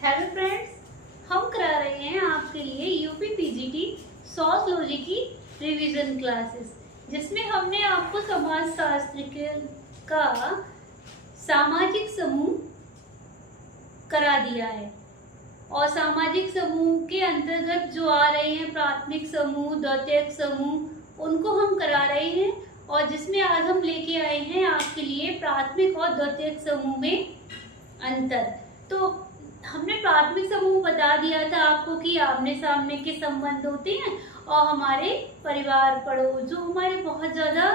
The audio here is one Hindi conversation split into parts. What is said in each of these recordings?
हेलो फ्रेंड्स, हम करा रहे हैं आपके लिए यूपी पीजीटी सोशियोलॉजी की रिवीजन क्लासेस, जिसमें हमने आपको समाज शास्त्र का सामाजिक समूह करा दिया है। और सामाजिक समूह के अंतर्गत जो आ रहे हैं प्राथमिक समूह, द्वितीयक समूह, उनको हम करा रहे हैं। और जिसमें आज हम लेके आए हैं आपके लिए प्राथमिक और द्वितीयक समूह में अंतर। तो हमने प्राथमिक समूह बता दिया था आपको कि आमने सामने के संबंध होते हैं और हमारे परिवार पड़ोस जो हमारे बहुत ज्यादा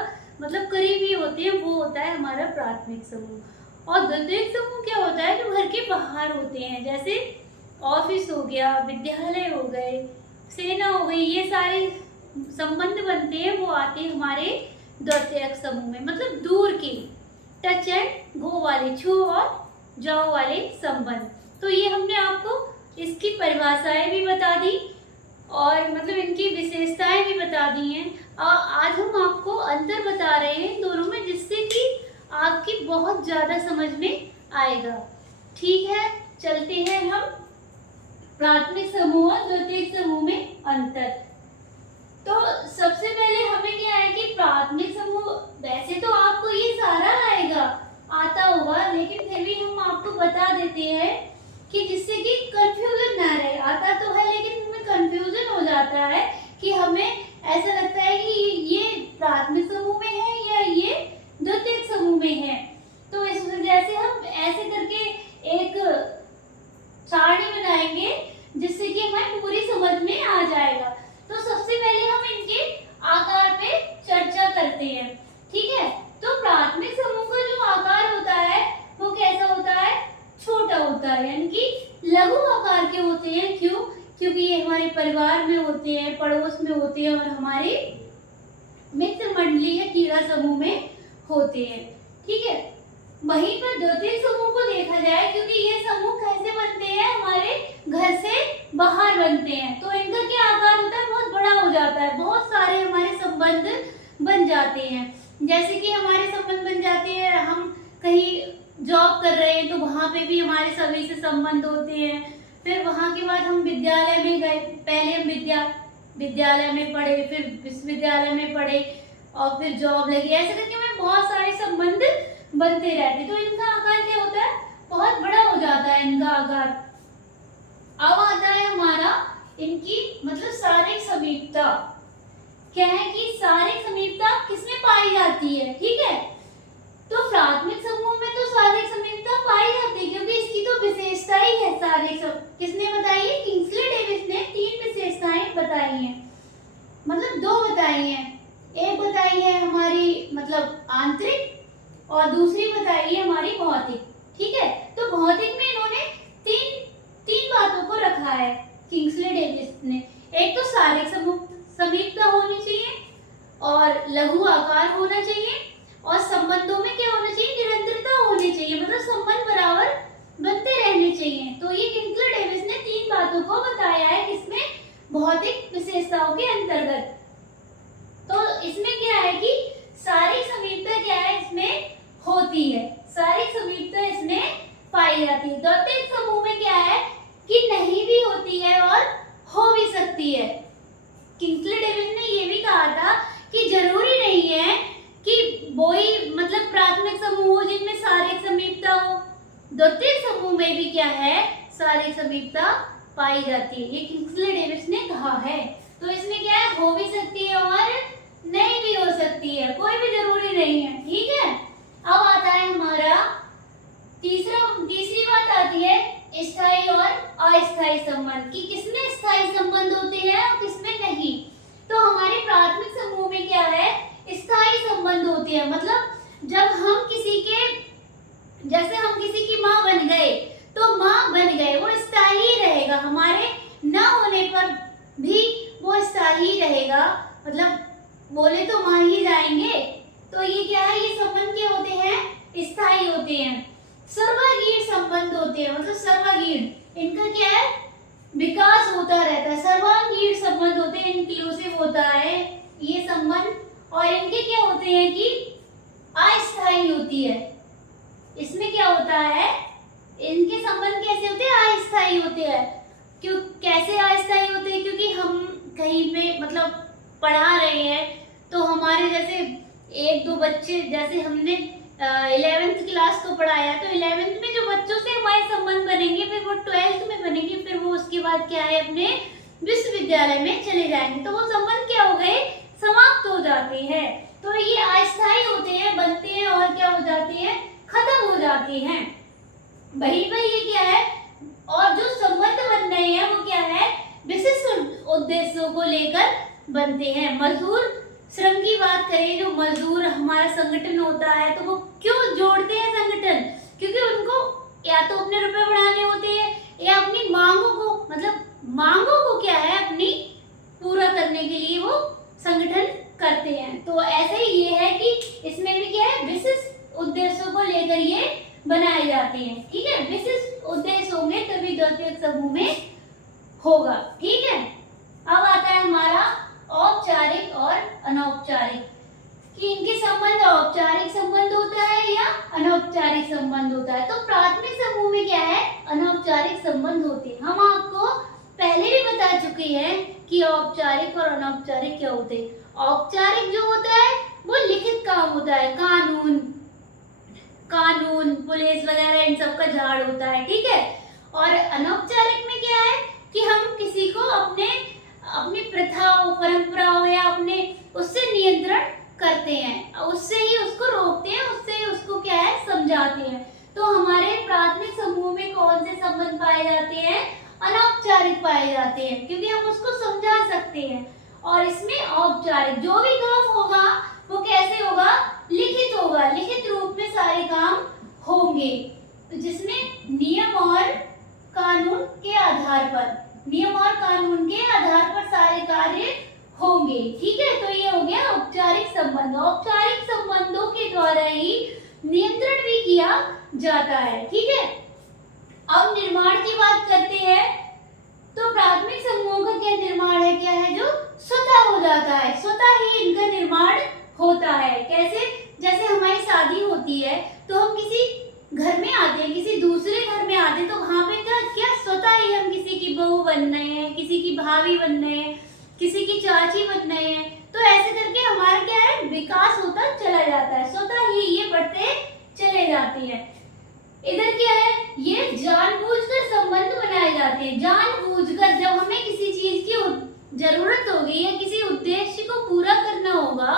करीबी होते हैं, वो होता है हमारा प्राथमिक समूह। और द्वितीयक समूह क्या होता है, जो घर के बाहर होते हैं, जैसे ऑफिस हो गया, विद्यालय हो गए, सेना हो गई, ये सारे संबंध बनते हैं, वो आते हैं हमारे द्वितीयक समूह में। मतलब दूर के, टच एंड गो वाले, छू और जाओ वाले संबंध। तो ये हमने आपको इसकी परिभाषाएं भी बता दी और इनकी विशेषताएं भी बता दी हैं। और आज हम आपको अंतर बता रहे हैं दोनों में, जिससे कि आपकी बहुत ज्यादा समझ में आएगा। ठीक है, चलते हैं हम प्राथमिक समूह और द्वितीयक समूह में अंतर। तो सबसे पहले हमें क्या है कि प्राथमिक समूह, वैसे तो आपको ये सारा आता होगा, लेकिन फिर भी हम आपको बता देते हैं कि जिससे कि कंफ्यूजन ना रहे। आता तो है लेकिन हमें कंफ्यूजन हो जाता है कि हमें ऐसा लगता है कि ये प्राथमिक समूह में है या ये द्वितीयक समूह में है। तो इस वजह से हम ऐसे करके एक सारणी बनाएंगे जिससे कि हमें पूरी समझ में आ जाएगा। तो सबसे पहले हम इनके आकार पे चर्चा करते हैं। ठीक है, तो प्राथमिक समूह का जो आकार होता है वो कैसा होता है, छोटा होता है, यानी कि लघु आकार के होते हैं। क्यों? क्योंकि ये हमारे परिवार में होते हैं, पड़ोस में होते हैं और हमारे मित्र मंडली या कीड़ा समूह में होते हैं। ठीक है, वहीं पर द्वितीयक समूह को देखा जाए, क्योंकि ये समूह कैसे बनते हैं, हमारे घर से बाहर बनते हैं, तो इनका क्या आकार होता है, बहुत बड़ा हो जाता है, बहुत सारे हमारे संबंध बन जाते हैं। जैसे कि हमारे संबंध बन जाते हैं, हम कहीं जॉब कर रहे हैं तो वहां पे भी हमारे सभी से संबंध होते हैं। फिर वहां के बाद हम विद्यालय में गए, पहले हम विद्यालय में पढ़े, फिर विश्वविद्यालय में पढ़े और फिर जॉब लगी, ऐसे करके हमें बहुत सारे संबंध बनते रहते। तो इनका आकार क्या होता है, बहुत बड़ा हो जाता है इनका आकार। अब आता है हमारा इनकी शारीरिक समीपता। क्या है कि शारीरिक समीपता किसमें पाई जाती है? ठीक है, तो प्राथमिक समूह में तो शारीरिक समीपता पाई जाती है, क्योंकि इसकी तो विशेषता ही है शारीरिक। किसने बताई है? किंग्सले डेविस ने 3 विशेषताएं बताई हैं, 2 बताई हैं। एक बताई है हमारी आंतरिक और दूसरी बताई है हमारी भौतिक। ठीक है, तो भौतिक में इन्होंने तीन बातों को रखा है किंग्सले डेविस ने। एक तो शारीरिक समीपता होनी चाहिए और लघु आकार होना चाहिए, और संबंधों में क्या होना चाहिए, निरंतरता होनी चाहिए, संबंध बराबर बनते रहने चाहिए। तो ये किंग्सले डेविस ने 3 बातों को बताया है किसमें, भौतिक विशेषताओं के अंतर्गत। तो इसमें क्या है कि शारीरिक समीपता क्या है, इसमें होती है, शारीरिक समीपता इसमें पाई जाती है। द्वितीयक समूह में क्या है कि नहीं भी होती है और हो भी सकती है। किंग्सले डेविस ने ये भी कहा था कि जरूरी नहीं है कि वही प्राथमिक समूह हो जिनमें शारीरिक समीपता हो, द्वितीयक समूह में भी क्या है, शारीरिक समीपता पाई जाती है। ये किंग्सले डेविस ने कहा है। तो इसमें क्या है, हो भी सकती है और नहीं भी हो सकती है, कोई भी जरूरी नहीं है। ठीक है, अब आता है हमारा तीसरी बात आती है स्थायी और अस्थायी संबंध, कि किसमें स्थायी संबंध होते हैं और किसमें नहीं। तो हमारे प्राथमिक समूह में क्या है, स्थायी संबंध होते हैं। जब हम किसी की माँ बन गए तो माँ बन गए, वो स्थायी रहेगा, हमारे न होने पर भी वो स्थायी रहेगा। बोले तो माँ ही जाएंगे। तो ये क्या है, ये संबंध क्या होते हैं, स्थायी होते हैं। सर्वागीण संबंध होते हैं, सर्वागीण, इनका क्या है, विकास होता रहता है। सर्वांगीण संबंध होते हैं, इंक्लूसिव होता है ये संबंध। और इनके क्या होते हैं कि अस्थायी होती है। इसमें क्या होता है, इनके संबंध कैसे होते हैं? अस्थायी होते हैं। क्यों कैसे अस्थायी होते हैं? क्योंकि हम कहीं पे मतलब पढ़ा रहे हैं तो हमारे जैसे एक दो बच्चे, जैसे हमने 11th क्लास को पढ़ाया तो 11th में जो बच्चों से हमारे संबंध बनेंगे फिर वो 12th में बनेंगे, फिर वो उसके बाद क्या है अपने विश्वविद्यालय में चले जाएंगे, तो वो संबंध क्या हो गए? समाप्त हो जाते हैं। तो ये अस्थायी होते हैं, बनते हैं और क्या हो जाते हैं? खत्म हो जाते हैं। वही पर ये क्या है? और जो संबंध बन रहे हैं वो क्या है? विशिष्ट उद्देश्यों को लेकर बनते हैं। मजदूर श्रम की बात करें, जो मजदूर हमारा संगठन होता है तो वो क्यों जोड़ते हैं संगठन? क्योंकि उनको या तो अपने रुपए बढ़ाने होते हैं या अपनी मांगों को, मतलब मांगों को क्या है अपनी पूरा करने के लिए वो संगठन करते हैं। तो ऐसे ही ये है कि इसमें भी क्या है? विशिष्ट उद्देश्यों को लेकर ये बनाए जाते हैं। ठीक है, विशिष्ट उद्देश्य होंगे तभी द्वितीयक समूह में होगा। ठीक है, अब आता है हमारा औपचारिक और अनौपचारिक, कि इनके संबंध औपचारिक संबंध होता है या अनौपचारिक संबंध होता है। तो प्राथमिक समूह में क्या है? अनौपचारिक संबंध होते हैं। हम आपको पहले भी बता चुके हैं कि औपचारिक और अनौपचारिक क्या होते हैं। औपचारिक जो होता है वो लिखित काम होता है, कानून पुलिस वगैरह इन सब का झाड़ होता है। ठीक है, और अनौपचारिक में क्या है कि हम किसी को अपनी प्रथाओं परंपराओं या अपने उससे नियंत्रण करते हैं, उससे ही उसको रोकते हैं, उससे ही उसको क्या है? समझाते हैं। तो हमारे प्राथमिक समूह में कौन से संबंध पाए जाते हैं? अनौपचारिक पाए जाते हैं, क्योंकि हम उसको समझा सकते हैं। और इसमें औपचारिक जो भी काम होगा वो कैसे होगा? लिखित होगा, लिखित रूप में सारे काम होंगे, जिसमें नियम और कानून के आधार पर सारे कार्य होंगे। ठीक है, तो ये हो गया औपचारिक संबंध। औपचारिक संबंधों के द्वारा ही नियंत्रण भी किया जाता है। ठीक है, अब निर्माण की बात करते हैं तो प्राथमिक समूहों का क्या निर्माण है? क्या है? जो स्वतः हो जाता है, स्वतः ही इनका निर्माण होता है। कैसे? जैसे हमारी शादी होती है तो हम किसी घर में आते हैं, किसी दूसरे घर में आते हैं, तो वहां पे क्या स्वतः ही हम किसी की बहू बन रहे हैं, किसी की भाभी बन रहे हैं, किसी की चाची बन रहे हैं। तो ऐसे करके हमारा क्या है? विकास होता चला जाता है, स्वतः ही ये बढ़ते चले जाते हैं। इधर क्या है? ये जानबूझकर संबंध बनाए जाते हैं। जानबूझकर जब हमें किसी चीज की जरूरत होगी या किसी उद्देश्य को पूरा करना होगा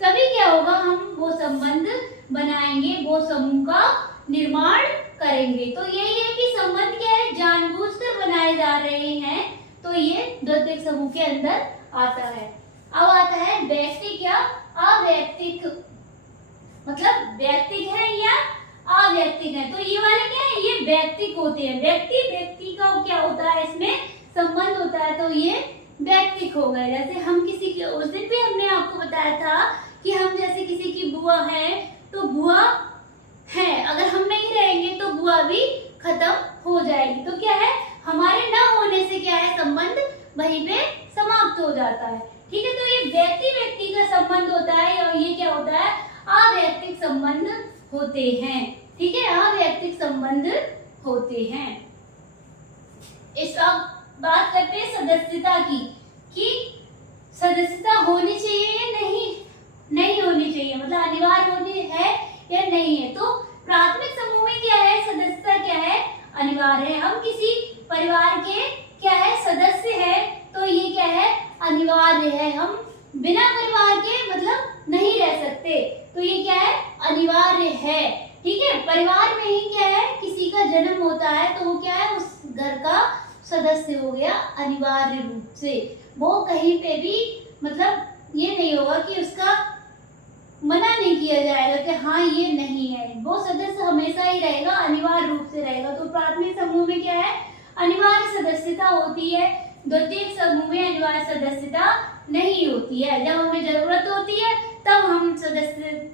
तभी क्या होगा? हम वो संबंध बनाएंगे, वो समूह का निर्माण करेंगे। तो यही है कि संबंध क्या है? जानबूझकर बनाए जा रहे हैं, तो ये द्वितीयक समूह के अंदर आता है। अब आता है व्यक्तिक या अवैयक्तिक, मतलब व्यक्तिक है या अवैयक्तिक है। तो ये वाले क्या है? ये व्यक्तिक होते हैं। व्यक्ति का क्या होता है? इसमें संबंध होता है, तो ये व्यक्तिक हो गए। जैसे हम किसी के, उस दिन भी हमने आपको बताया था कि हम जैसे किसी की बुआ है तो बुआ है, अगर हम नहीं रहेंगे तो बुआ भी खत्म हो जाएगी। तो क्या है? हमारे न होने से क्या है? संबंध वहीं पे समाप्त हो जाता है। ठीक है, तो ये व्यक्ति का संबंध होता है और ये क्या होता है? अवैयक्तिक संबंध होते हैं। ठीक है, अवैयक्तिक संबंध होते हैं। इस अब बात करते हैं सदस्यता की, कि सदस्यता होनी चाहिए या नहीं होनी चाहिए, मतलब अनिवार्य होनी है या नहीं है। तो प्राथमिक समूह में क्या है? सदस्यता क्या है? अनिवार्य है। हम किसी परिवार के क्या है? सदस्य है, तो ये क्या है? अनिवार्य है। हम बिना परिवार के मतलब नहीं रह सकते, तो ये क्या है? अनिवार्य है। ठीक है, परिवार में ही क्या है? किसी का जन्म होता है तो वो क्या है? उस घर का सदस्य हो गया अनिवार्य रूप से। वो कहीं पे भी मतलब ये नहीं होगा कि उसका मना नहीं किया जाएगा कि हाँ ये नहीं है, वो सदस्य हमेशा ही रहेगा, अनिवार्य रूप से रहेगा। तो प्राथमिक समूह में क्या है? अनिवार्य सदस्यता होती है। द्वितीयक समूह में अनिवार्य सदस्यता नहीं होती है। जब हमें जरूरत होती है तब हम सदस्य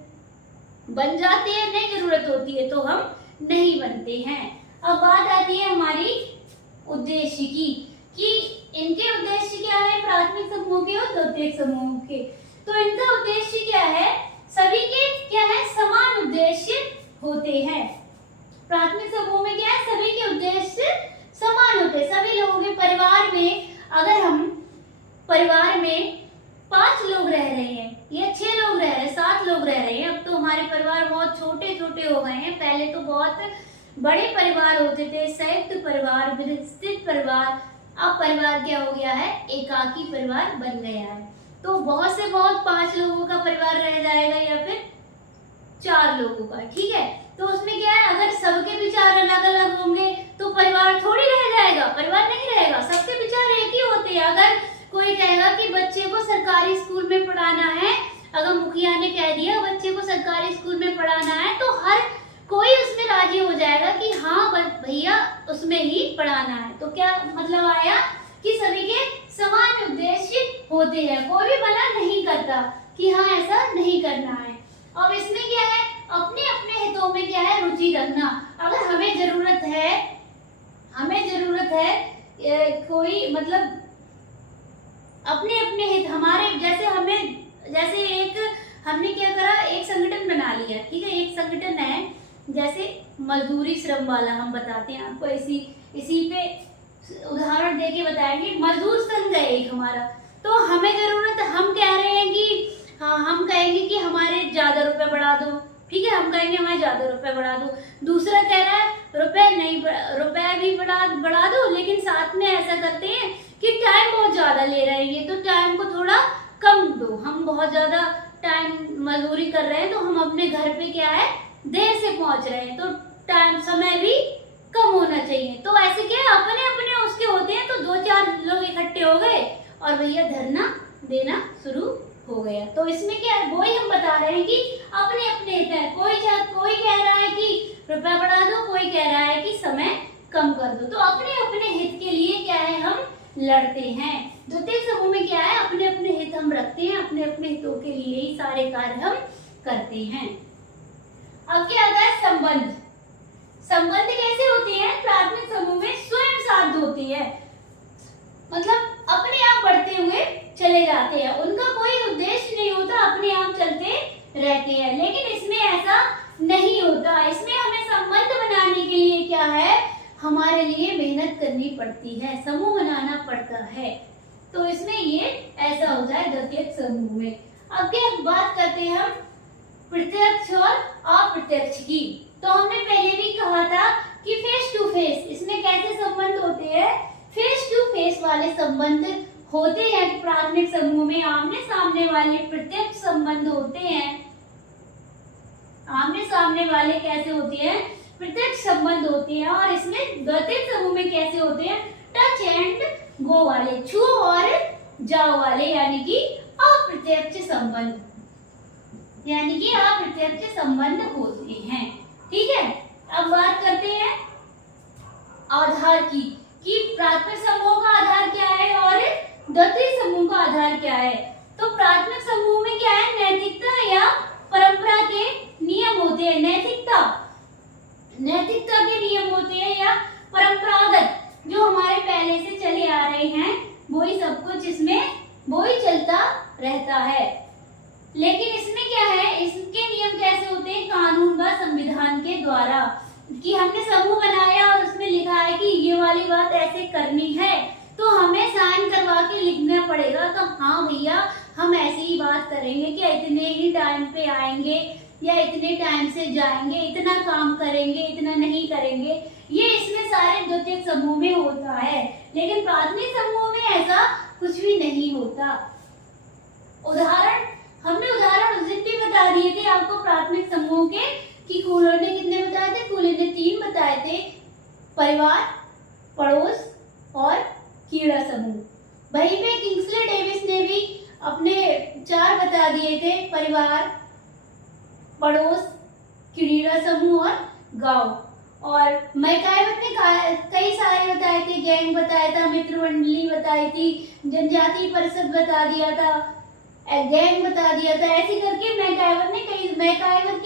बन जाते हैं, नहीं जरूरत होती है तो हम नहीं बनते हैं। अब बात आती है हमारी उद्देश्य की, कि इनके उद्देश्य क्या है? प्राथमिक समूह के और द्वितीयक समूह के। तो इनका उद्देश्य क्या है? सभी के क्या है? समान उद्देश्य होते हैं। प्राथमिक समूह में क्या है, सभी के उद्देश्य समान होते हैं। सभी लोगों के परिवार में, अगर हम परिवार में 5 लोग रह रहे हैं या 6 लोग रह रहे हैं, 7 लोग रह रहे हैं, अब तो हमारे परिवार बहुत छोटे छोटे हो गए हैं। पहले तो बहुत बड़े परिवार होते थे, संयुक्त परिवार, विस्तृत परिवार। अब परिवार क्या हो गया है, एकाकी परिवार बन गया है। तो बहुत से बहुत 5 लोगों का परिवार रह जाएगा या फिर 4 लोगों का, ठीक है। तो उसमें क्या है, अगर सबके विचार अलग अलग होंगे तो परिवार थोड़ी रह जाएगा, परिवार नहीं रहेगा। सबके विचार एक ही होते हैं। अगर कोई कहेगा कि बच्चे को सरकारी स्कूल में पढ़ाना है, अगर मुखिया ने कह दिया बच्चे को सरकारी स्कूल में पढ़ाना है, तो हर कोई उसमें राजी हो जाएगा कि हाँ भैया उसमें ही पढ़ाना है। तो क्या मतलब आया कि सभी के समान उद्देश्य होते हैं, कोई भी मना नहीं करता कि हाँ ऐसा नहीं करना है। अब इसमें क्या है, अपने अपने हितों में क्या है, रुचि रखना। अगर हमें जरूरत है कोई मतलब अपने अपने हित, हमारे जैसे एक हमने क्या करा, एक संगठन बना लिया, ठीक है। एक संगठन है जैसे मजदूरी श्रम वाला, हम बताते हैं आपको, इसी पे उदाहरण देके बताएंगे। मजदूर संघ है एक हमारा, तो हमें जरूरत, हम कह रहे हैं कि हाँ, हम कहेंगे कि हमारे ज्यादा रुपए बढ़ा दो, ठीक है, हम कहेंगे हमारे ज्यादा रुपए बढ़ा दो। दूसरा कह रहा है रुपए भी बढ़ा दो, लेकिन साथ में ऐसा करते हैं कि टाइम बहुत ज्यादा ले रहे हैं ये, तो टाइम को थोड़ा कम दो। हम बहुत ज्यादा टाइम मजदूरी कर रहे हैं, तो हम अपने घर पे क्या है, देर से पहुंच रहे हैं, तो टाइम समय भी कम होना चाहिए। तो ऐसे क्या है, अपने अपने उसके होते हैं। तो 2-4 लोग इकट्ठे हो गए और भैया धरना देना शुरू हो गया। तो इसमें क्या है, वही हम बता रहे हैं कि अपने अपने हित है। कोई कह रहा है कि रुपया बढ़ा दो, कोई कह रहा है कि समय कम कर दो। तो अपने अपने हित के लिए क्या है, हम लड़ते हैं। द्वितीय समूह में क्या है, अपने अपने हित हम रखते हैं, अपने अपने हितों के लिए ही सारे कार्य हम करते हैं। अब क्या आता है, संबंध। संबंध कैसे होते हैं, प्राथमिक समूह में स्वयं साध्य होते हैं, मतलब अपने आप बढ़ते हुए चले जाते हैं, उनका कोई उद्देश्य नहीं होता, अपने आप चलते रहते हैं। लेकिन इसमें ऐसा नहीं होता, इसमें हमें संबंध बनाने के लिए क्या है, हमारे लिए मेहनत करनी पड़ती है, समूह बनाना पड़ता है। तो इसमें ये ऐसा होता है द्वितीयक समूह में। अब क्या बात करते हैं हम प्रत्यक्ष और अप्रत्यक्ष की। तो हमने पहले भी कहा था कि फेस टू फेस, इसमें कैसे संबंध होते हैं, फेस टू फेस वाले संबंध होते हैं प्राथमिक समूह में। आमने सामने वाले प्रत्यक्ष संबंध होते हैं। आमने सामने वाले कैसे होते हैं, प्रत्यक्ष संबंध होते हैं। और इसमें द्वितीयक समूह में कैसे होते हैं, टच एंड गो वाले, छू और जाओ वाले, यानी कि अप्रत्यक्ष संबंध, यानी कि अप्रत्यक्ष संबंध होते हैं, ठीक है। अब बात करते हैं आधार की, कि प्राथमिक समूह का आधार क्या है और द्वितीय समूह का आधार क्या है। तो प्राथमिक समूह में क्या है, नैतिकता या परंपरा के नियम होते हैं। नैतिकता के नियम होते हैं या परंपरागत, जो हमारे पहले से चले आ रहे हैं, वही सब कुछ इसमें वही चलता रहता है। लेकिन इसमें क्या है, इसके नियम कैसे होते हैं, कानून व संविधान के द्वारा, कि हमने समूह बनाया और उसमें लिखा है कि ये वाली बात ऐसे करनी है, तो हमें साइन करवा के लिखना पड़ेगा कि हाँ भैया हम ऐसी ही बात करेंगे, कि इतने ही टाइम पे आएंगे या इतने टाइम से जाएंगे, इतना काम करेंगे, इतना नहीं करेंगे। ये इसमें सारे द्वितीयक समूह में होता है, लेकिन प्राथमिक समूह में ऐसा कुछ भी नहीं होता। हमने उदाहरण उस दिन भी बता दिए थे आपको प्राथमिक समूह के, कि कूलर ने कितने बताए थे, कूलर ने 3 बताए थे, परिवार, पड़ोस और कीड़ा समूह। वहीं पे किंग्सले डेविस ने भी अपने 4 बता दिए थे, परिवार, पड़ोस, कीड़ा समूह और गांव। और मैकाइवर ने कई सारे बताए थे, गैंग बताया था, मित्र मंडली बताई थी, जनजातीय परिषद बता दिया था, गैंग बता दिया था। ऐसे करके मैकाइवर के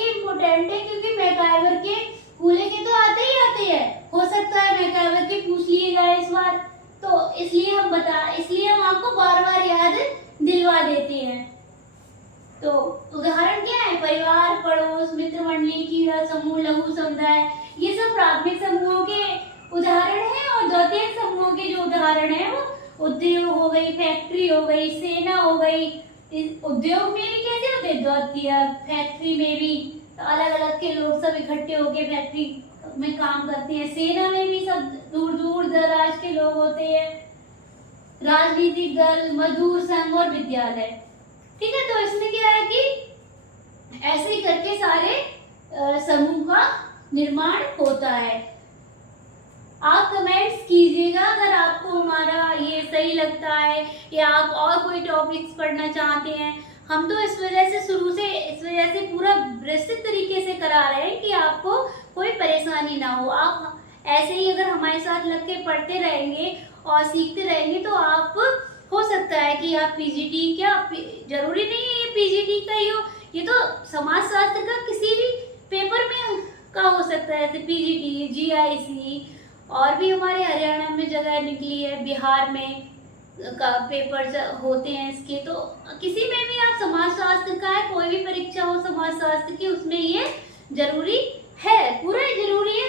इम्पोर्टेंट है, क्योंकि मैकाइवर के कूले के तो आते ही आते हैं, हो सकता है मैकाइवर के पूछ लिए जाए इस बार, तो इसलिए हम आपको बार बार याद दिलवा देते हैं। तो उदाहरण क्या है, परिवार, पड़ोस, मित्र मंडली, कीड़ा समूह, लघु समुदाय, ये सब प्राथमिक समूहों के उदाहरण हैं। और द्वितीयक समूहों के जो उदाहरण है वो उद्योग हो गई, फैक्ट्री हो गई, सेना हो गई। उद्योग में भी कैसे होते हैं? द्वितीयक। फैक्ट्री में भी अलग अलग के लोग सब इकट्ठे होके फैक्ट्री में काम करते हैं। सेना में भी सब दूर दूर दराज के लोग होते हैं। राजनीतिक दल, मजदूर संघ और विद्यालय। ठीक है, तो इसमें क्या है कि ऐसे ही करके सारे समूह का निर्माण होता है। आप कमेंट्स कीजिएगा अगर आपको हमारा ये सही लगता है या आप और कोई टॉपिक्स पढ़ना चाहते हैं। हम तो इस वजह से पूरा विस्तृत तरीके से करा रहे हैं कि आपको कोई परेशानी ना हो। आप ऐसे ही अगर हमारे साथ लग के पढ़ते रहेंगे और सीखते रहेंगे तो आप हो सकता है कि आप पीजीटी, क्या जरूरी नहीं है ये पीजीटी का ही हो, ये तो समाजशास्त्र का किसी भी पेपर में का हो सकता है, जैसे पीजीटी, जीआईसी और भी हमारे हरियाणा में जगह निकली है, बिहार में का पेपर होते हैं इसके। तो किसी में भी आप समाजशास्त्र का है, कोई भी परीक्षा हो समाजशास्त्र की, उसमें ये जरूरी है, पूरा जरूरी है।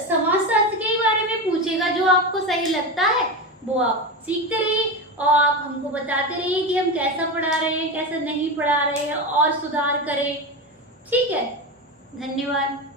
समाजशास्त्र के बारे में पूछेगा, जो आपको सही लगता है वो आप सीखते रहिए और आप हमको बताते रहिए कि हम कैसा पढ़ा रहे हैं, कैसा नहीं पढ़ा रहे हैं और सुधार करें। ठीक है, धन्यवाद।